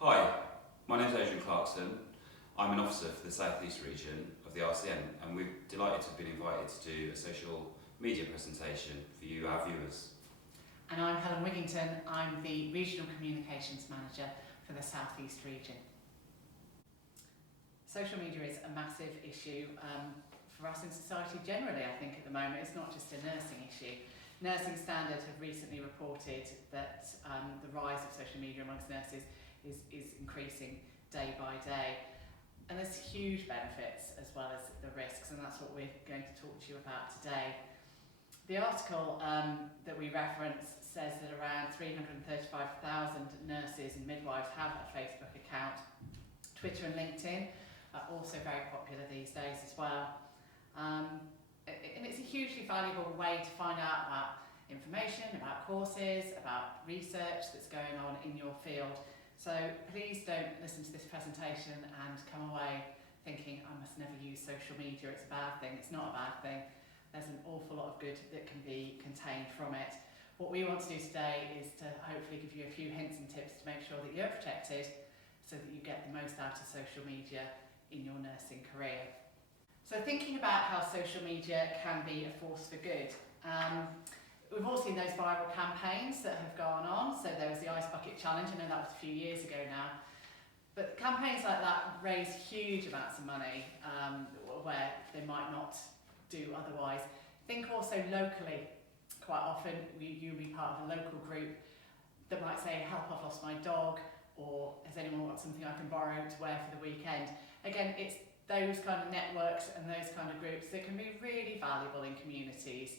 Hi, my name is Adrian Clarkson. I'm an officer for the South East region of the RCN, and we're delighted to have been invited to do a social media presentation for you, our viewers. And I'm Helen Wigington. I'm the Regional Communications Manager for the South East region. Social media is a massive issue for us in society generally, I think, at the moment. It's not just a nursing issue. Nursing Standard have recently reported that the rise of social media amongst nurses is increasing day by day. And there's huge benefits as well as the risks, and that's what we're going to talk to you about today. The article that we reference says that around 335,000 nurses and midwives have a Facebook account. Twitter and LinkedIn are also very popular these days as well. And it's a hugely valuable way to find out about information, about courses, about research that's going on in your field. So please don't listen to this presentation and come away thinking, I must never use social media, it's a bad thing. It's not a bad thing. There's an awful lot of good that can be contained from it. What we want to do today is to hopefully give you a few hints and tips to make sure that you're protected so that you get the most out of social media in your nursing career. So thinking about how social media can be a force for good. We've all seen those viral campaigns that have gone on. So there was the Ice Bucket Challenge, I know that was a few years ago now. But campaigns like that raise huge amounts of money where they might not do otherwise. Think also locally. Quite often you'll be part of a local group that might say, help, I've lost my dog, or has anyone got something I can borrow to wear for the weekend? Again, it's those kind of networks and those kind of groups that can be really valuable in communities.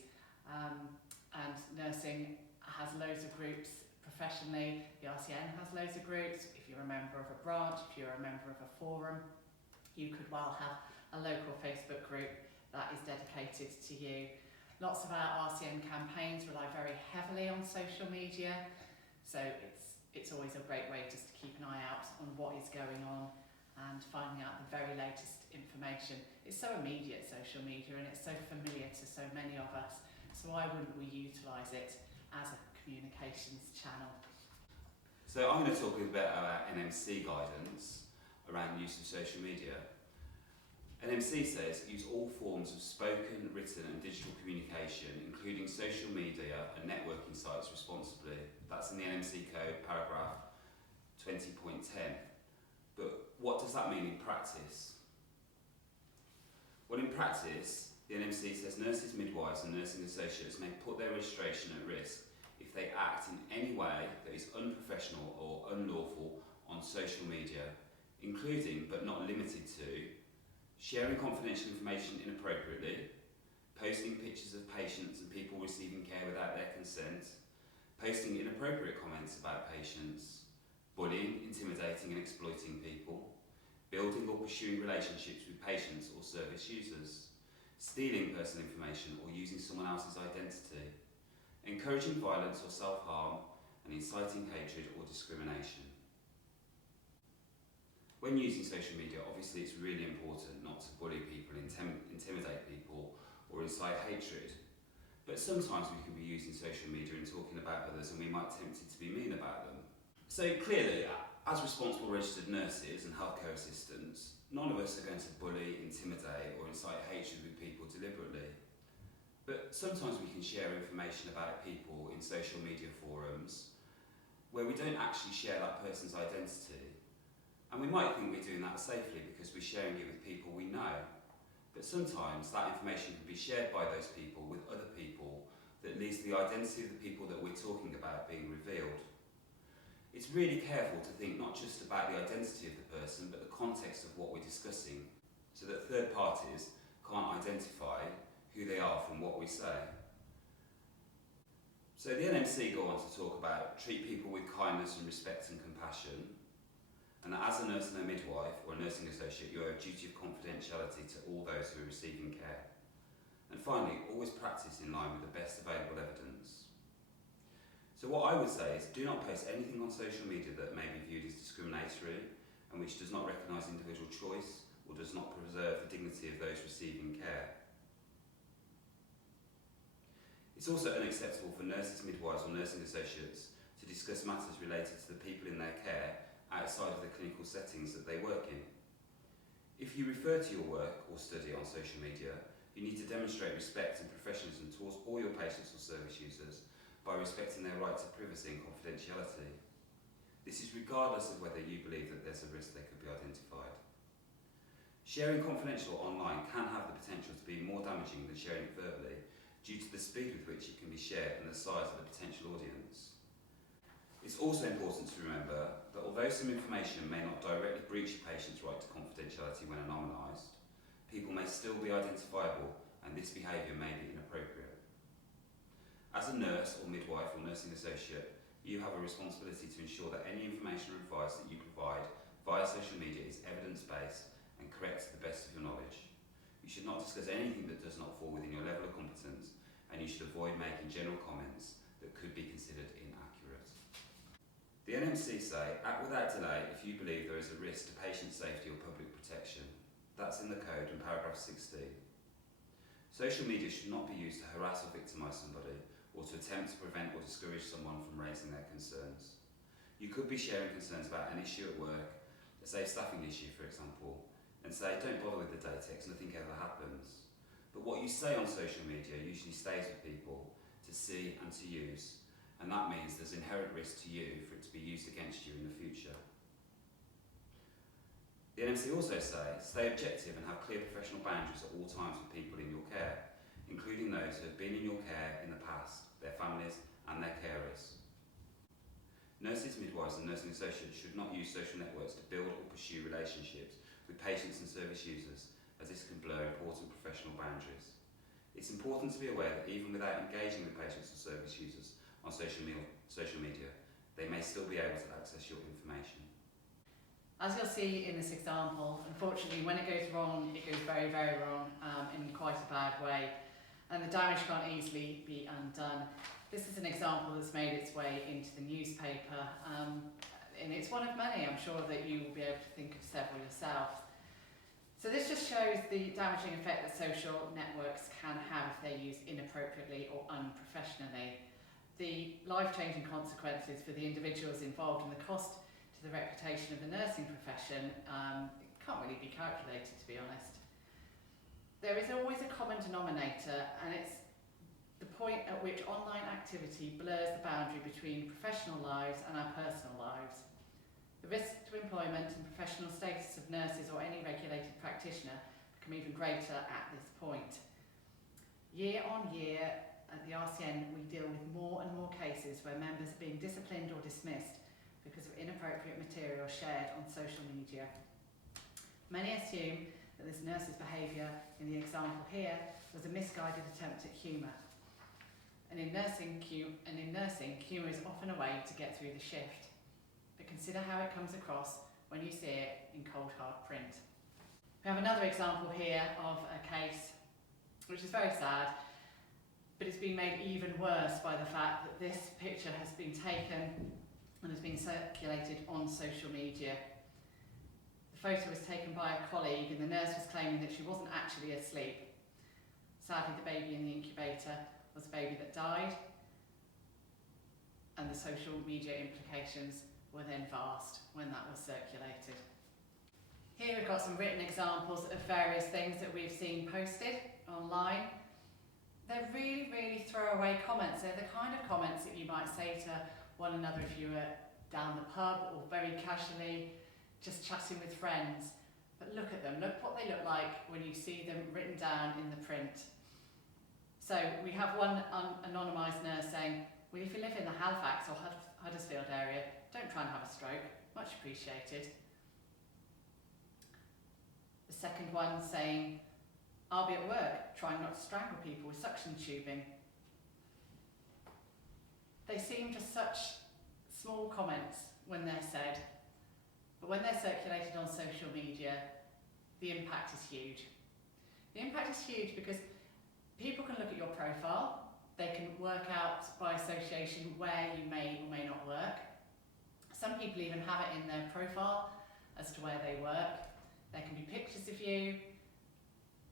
And nursing has loads of groups professionally. The RCN has loads of groups. If you're a member of a branch, if you're a member of a forum, you could well have a local Facebook group that is dedicated to you. Lots of our RCN campaigns rely very heavily on social media, so it's always a great way just to keep an eye out on what is going on and finding out the very latest information. It's so immediate, social media, and it's so familiar to so many of us. So why wouldn't we utilise it as a communications channel? So I'm going to talk a bit about NMC guidance around the use of social media. NMC says use all forms of spoken, written and digital communication, including social media and networking sites responsibly. That's in the NMC code, paragraph 20.10. But what does that mean in practice? Well, in practice, the NMC says nurses, midwives and nursing associates may put their registration at risk if they act in any way that is unprofessional or unlawful on social media, including but not limited to sharing confidential information inappropriately, posting pictures of patients and people receiving care without their consent, posting inappropriate comments about patients, bullying, intimidating and exploiting people, building or pursuing relationships with patients or service users, stealing personal information or using someone else's identity, encouraging violence or self-harm, and inciting hatred or discrimination. When using social media, obviously it's really important not to bully people, intimidate people, or incite hatred. But sometimes we can be using social media and talking about others and we might be tempted to be mean about them. So clearly, as responsible registered nurses and healthcare assistants, none of us are going to bully, intimidate or incite hatred with people deliberately. But sometimes we can share information about people in social media forums where we don't actually share that person's identity. And we might think we're doing that safely because we're sharing it with people we know. But sometimes that information can be shared by those people with other people that leads to the identity of the people that we're talking about being revealed. It's really careful to think not just about the identity of the person, but the context of what we're discussing, so that third parties can't identify who they are from what we say. So the NMC go on to talk about treat people with kindness and respect and compassion, and that as a nurse and a midwife or a nursing associate, you have a duty of confidentiality to all those who are receiving care. And finally, always practice in line with the best available evidence. So what I would say is do not post anything on social media that may be viewed as discriminatory and which does not recognise individual choice or does not preserve the dignity of those receiving care. It's also unacceptable for nurses, midwives or nursing associates to discuss matters related to the people in their care outside of the clinical settings that they work in. If you refer to your work or study on social media, you need to demonstrate respect and professionalism towards all your patients or service users by respecting their right to privacy and confidentiality. This is regardless of whether you believe that there's a risk they could be identified. Sharing confidential online can have the potential to be more damaging than sharing it verbally due to the speed with which it can be shared and the size of the potential audience. It's also important to remember that although some information may not directly breach a patient's right to confidentiality when anonymised, people may still be identifiable and this behaviour may be inappropriate. As a nurse or midwife or nursing associate, you have a responsibility to ensure that any information or advice that you provide via social media is evidence-based and correct to the best of your knowledge. You should not discuss anything that does not fall within your level of competence, and you should avoid making general comments that could be considered inaccurate. The NMC say, act without delay if you believe there is a risk to patient safety or public protection. That's in the code in paragraph 16. Social media should not be used to harass or victimise somebody or to attempt to prevent or discourage someone from raising their concerns. You could be sharing concerns about an issue at work, say a staffing issue for example, and say don't bother with the day text, nothing ever happens. But what you say on social media usually stays with people to see and to use, and that means there's inherent risk to you for it to be used against you in the future. The NMC also say, stay objective and have clear professional boundaries at all times with people in your care, including those who have been in your care in the past, their families and their carers. Nurses, midwives and nursing associates should not use social networks to build or pursue relationships with patients and service users, as this can blur important professional boundaries. It's important to be aware that even without engaging with patients or service users on social media, they may still be able to access your information. As you'll see in this example, unfortunately when it goes wrong, it goes very, very wrong in quite a bad way, and the damage can't easily be undone. This is an example that's made its way into the newspaper, and it's one of many. I'm sure that you will be able to think of several yourself. So this just shows the damaging effect that social networks can have if they're used inappropriately or unprofessionally. The life-changing consequences for the individuals involved and the cost to the reputation of the nursing profession can't really be calculated, to be honest. There is always a common denominator, and it's the point at which online activity blurs the boundary between professional lives and our personal lives. The risk to employment and professional status of nurses or any regulated practitioner become even greater at this point. Year on year at the RCN we deal with more and more cases where members are being disciplined or dismissed because of inappropriate material shared on social media. Many assume that this nurse's behaviour in the example here was a misguided attempt at humour. And in nursing, humour is often a way to get through the shift. But consider how it comes across when you see it in cold hard print. We have another example here of a case which is very sad, but it's been made even worse by the fact that this picture has been taken and has been circulated on social media. The photo was taken by a colleague and the nurse was claiming that she wasn't actually asleep. Sadly, the baby in the incubator was a baby that died, and the social media implications were then vast when that was circulated. Here we've got some written examples of various things that we've seen posted online. They're really, really throwaway comments. They're the kind of comments that you might say to one another if you were down the pub or very casually just chatting with friends. But look at them, look what they look like when you see them written down in the print. So we have one anonymised nurse saying, well, if you live in the Halifax or Huddersfield area, don't try and have a stroke, much appreciated. The second one saying, I'll be at work trying not to strangle people with suction tubing. They seem just such small comments when they're said, but when they're circulated on social media, the impact is huge. The impact is huge because people can look at your profile, they can work out by association where you may or may not work. Some people even have it in their profile as to where they work. There can be pictures of you.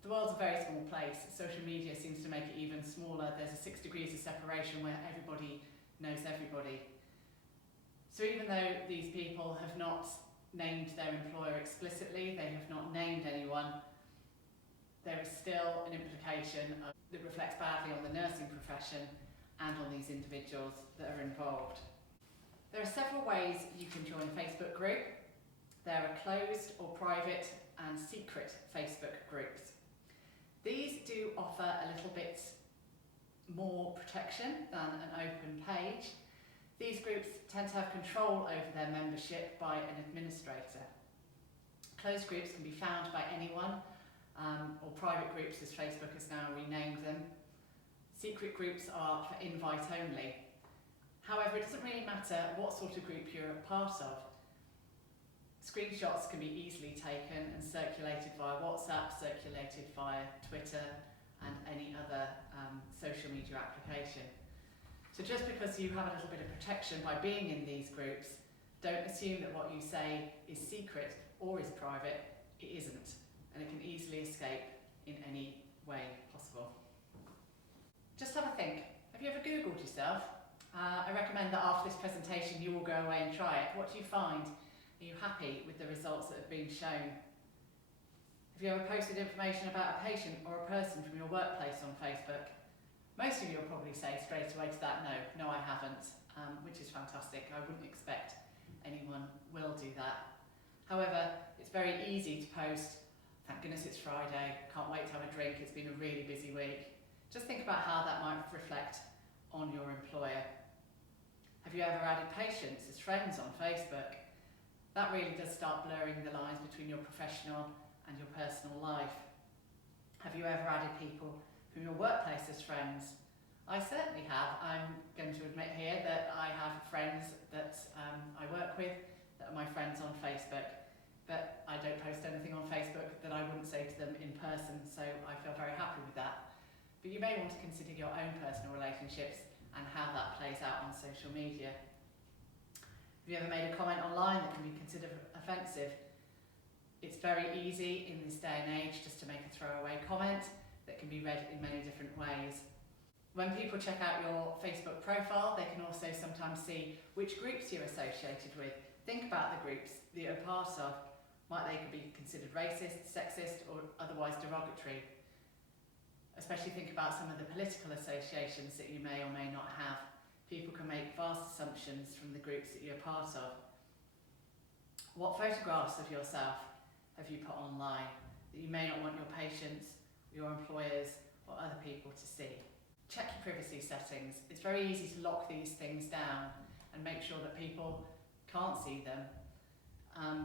The world's a very small place. Social media seems to make it even smaller. There's a 6 degrees of separation where everybody knows everybody. So even though these people have not named their employer explicitly, they have not named anyone, there is still an implication that reflects badly on the nursing profession and on these individuals that are involved. There are several ways you can join a Facebook group. There are closed or private and secret Facebook groups. These do offer a little bit more protection than an open page. These groups tend to have control over their membership by an administrator. Closed groups can be found by anyone, or private groups as Facebook has now renamed them. Secret groups are for invite only. However, it doesn't really matter what sort of group you're a part of. Screenshots can be easily taken and circulated via WhatsApp, circulated via Twitter and any other social media application. So just because you have a little bit of protection by being in these groups, don't assume that what you say is secret or is private. It isn't, and it can easily escape in any way possible. Just have a think. Have you ever Googled yourself? I recommend that after this presentation you will go away and try it. What do you find? Are you happy with the results that have been shown? Have you ever posted information about a patient or a person from your workplace on Facebook? Most of you will probably say straight away to that, no I haven't, which is fantastic. I wouldn't expect anyone will do that. However, it's very easy to post, thank goodness it's Friday, can't wait to have a drink, it's been a really busy week. Just think about how that might reflect on your employer. Have you ever added patients as friends on Facebook? That really does start blurring the lines between your professional and your personal life. Have you ever added people from your workplace as friends? I certainly have. I'm going to admit here that I have friends that I work with that are my friends on Facebook, but I don't post anything on Facebook that I wouldn't say to them in person, so I feel very happy with that. But you may want to consider your own personal relationships and how that plays out on social media. Have you ever made a comment online that can be considered offensive? It's very easy in this day and age just to make a throwaway comment that can be read in many different ways. When people check out your Facebook profile, they can also sometimes see which groups you're associated with. Think about the groups that you're part of. Might they could be considered racist, sexist, or otherwise derogatory? Especially think about some of the political associations that you may or may not have. People can make vast assumptions from the groups that you're part of. What photographs of yourself have you put online that you may not want your patients, your employers, or other people to see? Check your privacy settings. It's very easy to lock these things down and make sure that people can't see them.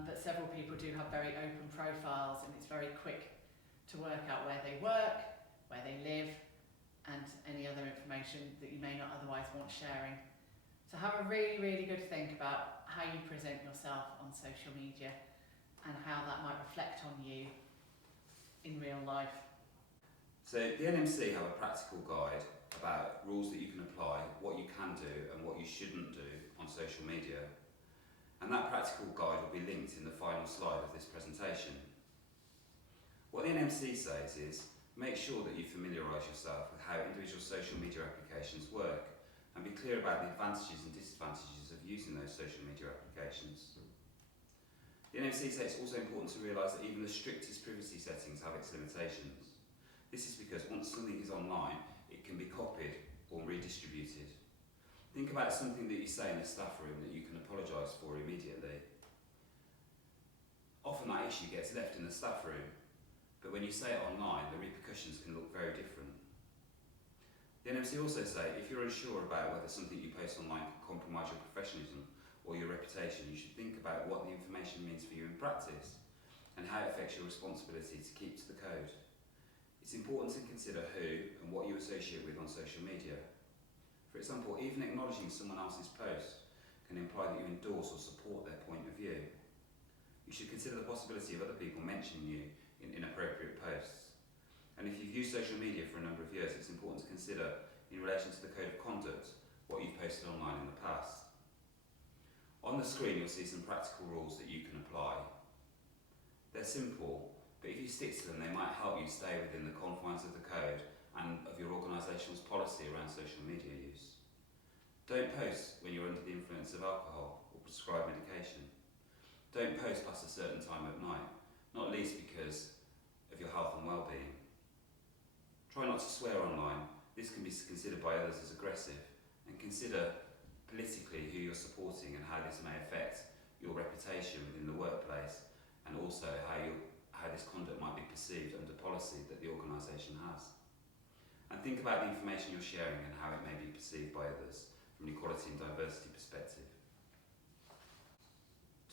But several people do have very open profiles, and it's very quick to work out where they work, where they live, and any other information that you may not otherwise want sharing. So have a really, really good think about how you present yourself on social media and how that might reflect on you in real life. So the NMC have a practical guide about rules that you can apply, what you can do and what you shouldn't do on social media. And that practical guide will be linked in the final slide of this presentation. What the NMC says is, make sure that you familiarise yourself with how individual social media applications work and be clear about the advantages and disadvantages of using those social media applications. The NMC says it's also important to realise that even the strictest privacy settings have its limitations. This is because once something is online, it can be copied or redistributed. Think about something that you say in a staff room that you can apologise for immediately. Often that issue gets left in the staff room, but when you say it online, the repercussions can look very different. The NMC also say if you're unsure about whether something you post online can compromise your professionalism or your reputation, you should think about what the information means for you in practice and how it affects your responsibility to keep to the code. It's important to consider who and what you associate with on social media. For example, even acknowledging someone else's post can imply that you endorse or support their point of view. You should consider the possibility of other people mentioning you in inappropriate posts. And if you've used social media for a number of years, it's important to consider, in relation to the code of conduct, what you've posted online in the past. On the screen you'll see some practical rules that you can apply. They're simple, but if you stick to them they might help you stay within the confines of the code and of your organisation's policy around social media use. Don't post when you're under the influence of alcohol or prescribed medication. Don't post past a certain time at night, not least because of your health and well-being. Try not to swear online. This can be considered by others as aggressive, and consider politically who you're supporting and how this may affect your reputation within the workplace, and also how this conduct might be perceived under policy that the organisation has. And think about the information you're sharing and how it may be perceived by others from an equality and diversity perspective.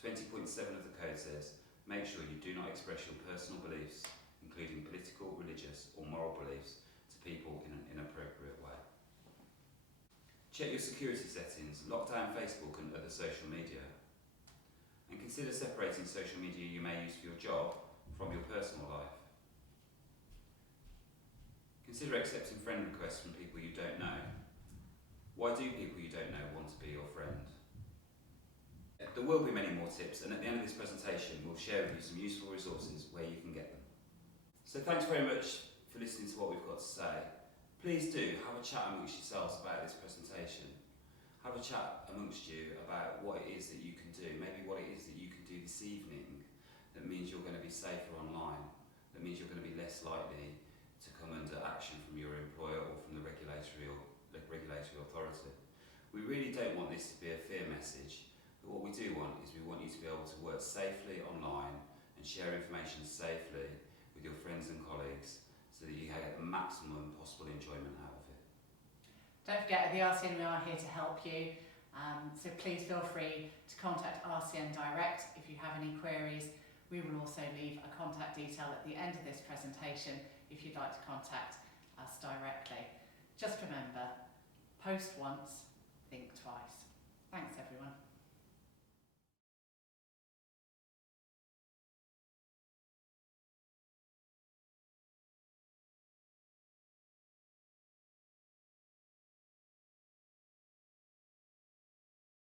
20.7 of the code says, make sure you do not express your personal beliefs, including political, religious or moral beliefs, to people in an inappropriate way. Check your security settings, lock down Facebook and other social media, and consider separating social media you may use for your job from your personal life. Consider accepting friend requests from people you don't know. Why do people you don't know want to be your friend? There will be many more tips, and at the end of this presentation we'll share with you some useful resources where you can get them. So thanks very much for listening to what we've got to say. Please do have a chat amongst yourselves about this presentation. Have a chat amongst you about what it is that you can do, maybe what it is that you can do this evening that means you're going to be safer online, that means you're going to be less likely to come under action from your employer or from the regulatory authority. We really don't want this to be a fear message, but what we do want is we want you to be able to work safely online and share information safely with your friends and colleagues so that you get the maximum possible enjoyment out of it. Don't forget, at the RCN we are here to help you, so please feel free to contact RCN direct if you have any queries. We will also leave a contact detail at the end of this presentation if you'd like to contact us directly. Just remember, post once, think twice. Thanks everyone.